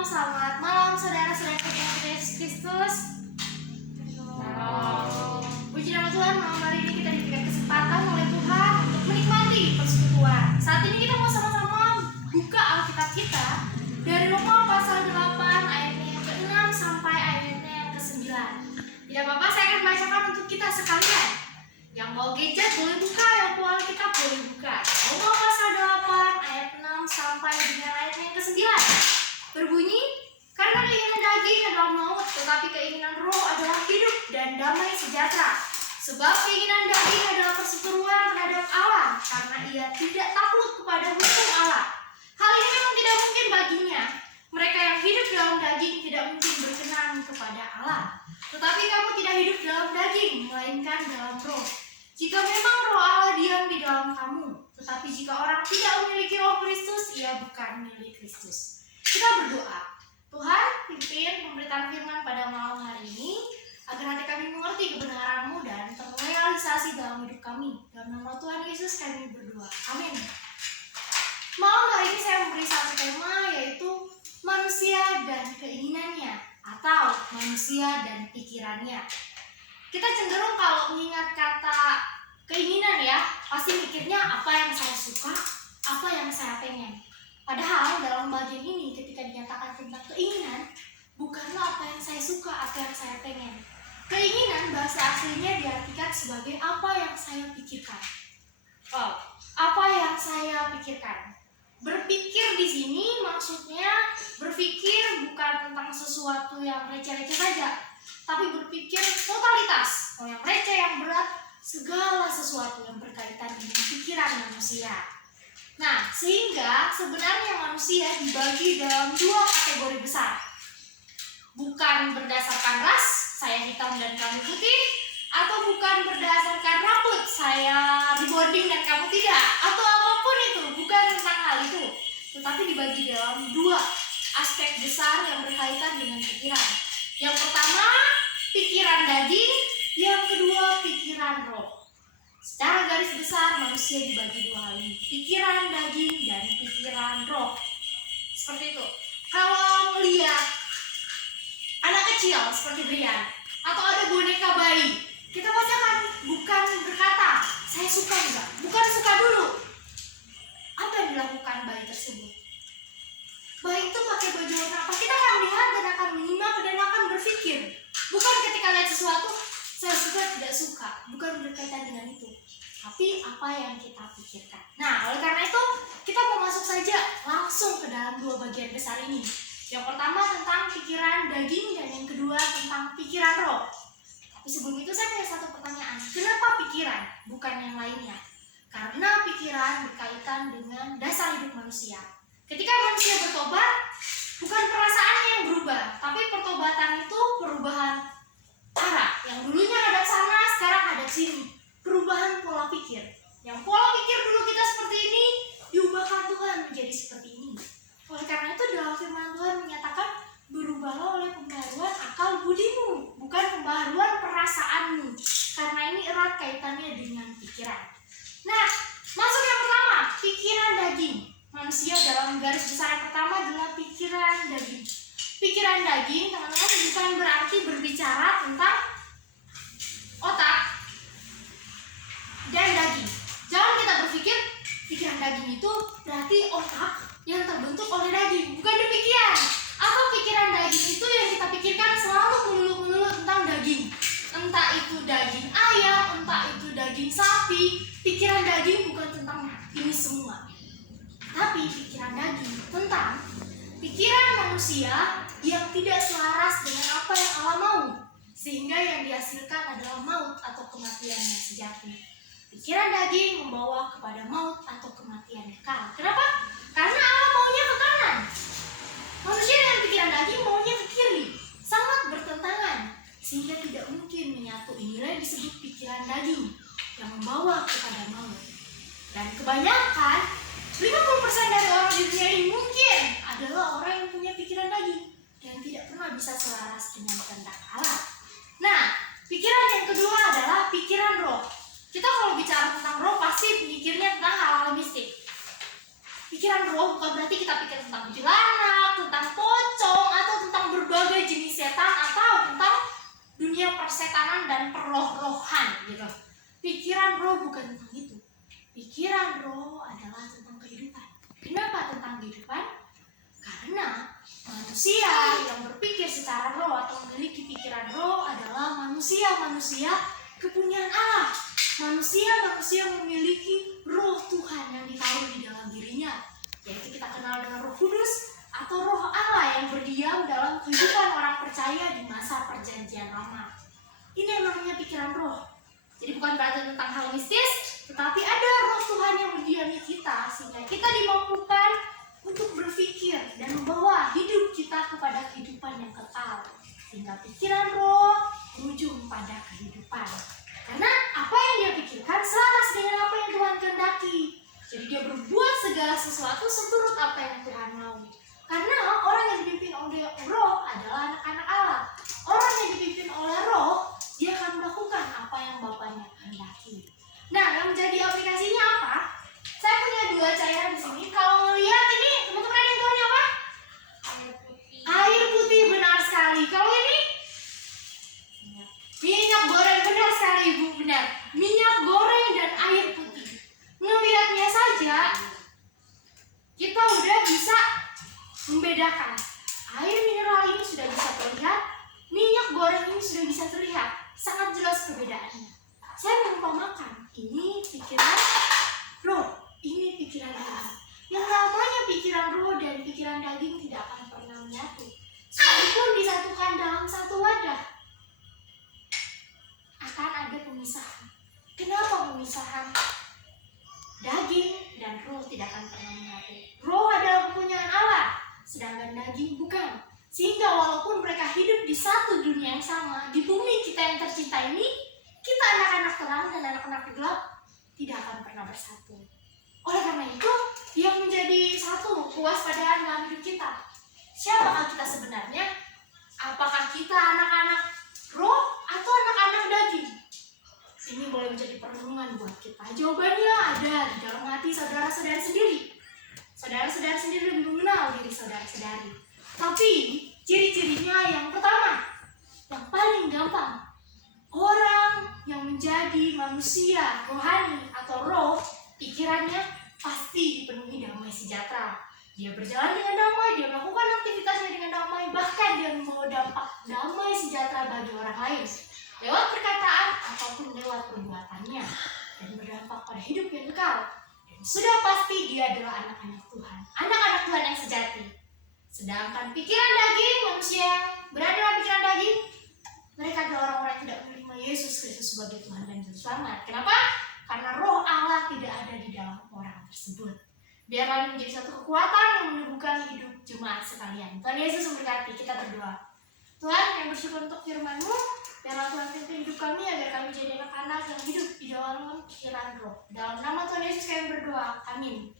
selamat malam saudara-saudara Tuhan Yesus Kristus. Puji nama Tuhan, malam hari ini kita diberikan kesempatan oleh Tuhan untuk menikmati persekutuan. Saat ini kita mau sama-sama buka Alkitab kita dari Roma pasal 8 ayatnya yang ke-6 sampai ayatnya yang ke-9. Tidak apa-apa, saya akan bacakan untuk kita sekalian. Yang mau gadget boleh buka, yang mau Alkitab boleh buka. Roma pasal 8 ayat 6 sampai dengan ayatnya yang ke-9. Berbunyi, karena keinginan daging adalah maut, tetapi keinginan roh adalah hidup dan damai sejahtera. Sebab keinginan daging adalah perseteruan terhadap Allah, karena ia tidak takut kepada hukum Allah. Hal ini memang tidak mungkin baginya. Mereka yang hidup dalam daging tidak mungkin berkenan kepada Allah. Tetapi kamu tidak hidup dalam daging, melainkan dalam roh. Jika memang roh Allah diam di dalam kamu, tetapi jika orang tidak memiliki roh Kristus, ia bukan milik Kristus. Kita berdoa, Tuhan pimpin pemberitaan firman pada malam hari ini, agar hati kami mengerti kebenaran-Mu dan terrealisasi dalam hidup kami. Dalam nama Tuhan Yesus kami berdoa, amin. Malam hari ini saya memberi satu tema, yaitu manusia dan keinginannya, atau manusia dan pikirannya. Kita cenderung kalau mengingat kata keinginan ya, pasti mikirnya apa yang saya suka, apa yang saya pengen. Padahal dalam bagian ini ketika dinyatakan tentang keinginan, bukanlah apa yang saya suka, apa yang saya pengen. Keinginan bahasa aslinya diartikan sebagai apa yang saya pikirkan. Wow, apa yang saya pikirkan. Berpikir di sini maksudnya berpikir bukan tentang sesuatu yang receh-receh saja, tapi berpikir totalitas, mau yang receh, yang berat, segala sesuatu yang berkaitan dengan pikiran manusia. Nah, sehingga sebenarnya manusia dibagi dalam dua kategori besar. Bukan berdasarkan ras, saya hitam dan kamu putih, atau bukan berdasarkan rambut, saya rebonding dan kamu tidak, atau apapun itu, bukan tentang hal itu. Tetapi dibagi dalam dua aspek besar yang berkaitan dengan pikiran. Yang pertama, pikiran daging, yang kedua, pikiran roh. Secara garis besar manusia dibagi dua hal ini, pikiran daging dan pikiran roh. Seperti itu. Kalau melihat anak kecil seperti Brian, atau ada boneka bayi, kita pasti akan bukan berkata, saya suka enggak, bukan suka dulu. Apa yang dilakukan bayi tersebut? Bayi itu pakai baju warna apa? Kita akan lihat dan akan menyimak dan akan berpikir. Bukan ketika lihat sesuatu, saya suka tidak suka, bukan berkaitan dengan itu, tapi apa yang kita pikirkan. Nah, oleh karena itu kita mau masuk saja langsung ke dalam dua bagian besar ini. Yang pertama tentang pikiran daging dan yang kedua tentang pikiran roh. Tapi sebelum itu saya punya satu pertanyaan, kenapa pikiran bukan yang lainnya? Karena pikiran berkaitan dengan dasar hidup manusia. Ketika manusia bertobat, bukan perasaannya yang berubah, tapi pertobatan itu perubahan arah. Yang dulunya hadap sana, sekarang hadap sini. Perubahan pola pikir. Yang pola pikir dulu kita seperti ini, diubahkan Tuhan menjadi seperti ini. Oleh karena itu dalam firman Tuhan menyatakan, berubahlah oleh pembaharuan akal budimu, bukan pembaharuan perasaanmu. Karena ini erat kaitannya dengan pikiran. Nah, masuk yang pertama, pikiran daging. Manusia dalam garis besar yang pertama adalah pikiran daging. Pikiran daging, teman-teman, bukan berarti berbicara tentang otak dan daging. Jangan kita berpikir pikiran daging itu berarti otak yang terbentuk oleh daging. Bukan demikian. Atau pikiran daging itu yang kita pikirkan selalu melulu-melulu tentang daging. Entah itu daging ayam, entah itu daging sapi. Pikiran daging bukan tentang ini semua. Tapi pikiran daging tentang pikiran manusia yang tidak selaras dengan apa yang Allah mau, sehingga yang dihasilkan adalah maut atau kematian yang sejati. Pikiran daging membawa kepada maut atau kematian kekal. Kenapa? Karena Allah maunya ke kanan. Manusia dengan pikiran daging maunya ke kiri. Sangat bertentangan, sehingga tidak mungkin menyatu. Inilah yang disebut pikiran daging yang membawa kepada maut. Dan kebanyakan 50% dari orang di dunia ini mungkin adalah orang yang punya pikiran daging yang tidak pernah bisa selaras dengan kehendak Allah. Nah, pikiran yang kedua adalah pikiran roh. Kita kalau bicara tentang roh pasti mikirnya tentang hal-hal mistik. Pikiran roh bukan berarti kita pikir tentang kuntilanak, tentang pocong, atau tentang berbagai jenis setan, atau tentang dunia persetanan dan perroh-rohan gitu. Pikiran roh bukan tentang itu. Pikiran roh adalah tentang kehidupan. Kenapa tentang kehidupan? Karena manusia yang berpikir secara roh atau memiliki pikiran roh adalah manusia-manusia kepunyaan Allah. Manusia-manusia memiliki roh Tuhan yang ditaruh di dalam dirinya, yaitu kita kenal dengan Roh Kudus atau Roh Allah yang berdiam dalam kehidupan orang percaya di masa Perjanjian Lama. Ini yang namanya pikiran roh. Jadi bukan berarti tentang hal mistis, tetapi ada roh Tuhan yang berdiam di kita sehingga kita dimampukan untuk berpikir dan membawa hidup kita kepada kehidupan yang kekal. Sehingga pikiran roh berujung pada kehidupan. Karena apa yang dia pikirkan selaras dengan apa yang Tuhan kehendaki. Jadi dia berbuat segala sesuatu seturut apa yang Tuhan mau. Karena orang yang dipimpin oleh roh adalah anak-anak Allah. Orang yang dipimpin oleh roh, dia akan melakukan apa yang Bapaknya kehendaki. Nah, yang menjadi aplikasinya apa? Saya punya 2 cairan di sini. Kalau ngelihat ini, teman-teman ada yang tahu ini apa? Air putih. Air putih, benar sekali. Kalau ini? Minyak goreng, benar sekali Ibu, benar. Minyak goreng dan air putih. Melihatnya saja, kita udah bisa membedakan. Air mineral ini sudah bisa terlihat, minyak goreng ini sudah bisa terlihat. Sangat jelas perbedaannya. Saya mengumpamakan, ini pikiran roh, ini pikiran daging. Yang namanya pikiran roh dan pikiran daging tidak akan pernah menyatu. Sekalipun disatukan dalam satu wadah, akan ada pemisahan. Kenapa pemisahan? Daging dan roh tidak akan pernah menyatu. Roh adalah kepunyaan Allah, sedangkan daging bukan. Sehingga walaupun mereka hidup di satu dunia yang sama, di bumi kita yang tercinta ini, kita anak-anak terang dan anak-anak gelap tidak akan pernah bersatu. Oleh karena itu, yang menjadi satu kewaspadaan dalam hidup kita. Siapakah kita sebenarnya? Apakah kita anak-anak roh atau anak-anak daging? Ini boleh menjadi perenungan buat kita. Jawabannya ada di dalam hati saudara-saudara sendiri. Saudara-saudara sendiri lebih mengenal diri saudara-saudari. Tapi ciri-cirinya yang pertama, yang paling gampang, orang yang menjadi manusia rohani atau roh, pikirannya pasti dipenuhi damai sejahtera. Dia berjalan dengan damai, dia melakukan aktivitasnya dengan damai, bahkan dia membawa dampak damai sejahtera bagi orang lain lewat perkataan ataupun lewat perbuatannya, dan berdampak pada hidup yang kekal. Dan sudah pasti dia adalah anak-anak Tuhan, anak-anak Tuhan yang sejati. Sedangkan pikiran daging, manusia yang berada dalam pikiran daging, mereka adalah orang-orang yang tidak menerima Yesus Kristus sebagai Tuhan dan Juru Selamat. Kenapa? Karena roh Allah tidak ada di dalam orang tersebut. Biarlah ini menjadi satu kekuatan yang meneguhkan hidup jemaat sekalian. Tuhan Yesus memberkati. Kita berdoa. Tuhan, yang bersyukur untuk firman-Mu, biarlah Tuhan pimpin hidup kami agar kami jadi anak-anak yang hidup di dalam pikiran roh. Dalam nama Tuhan Yesus kami berdoa. Amin.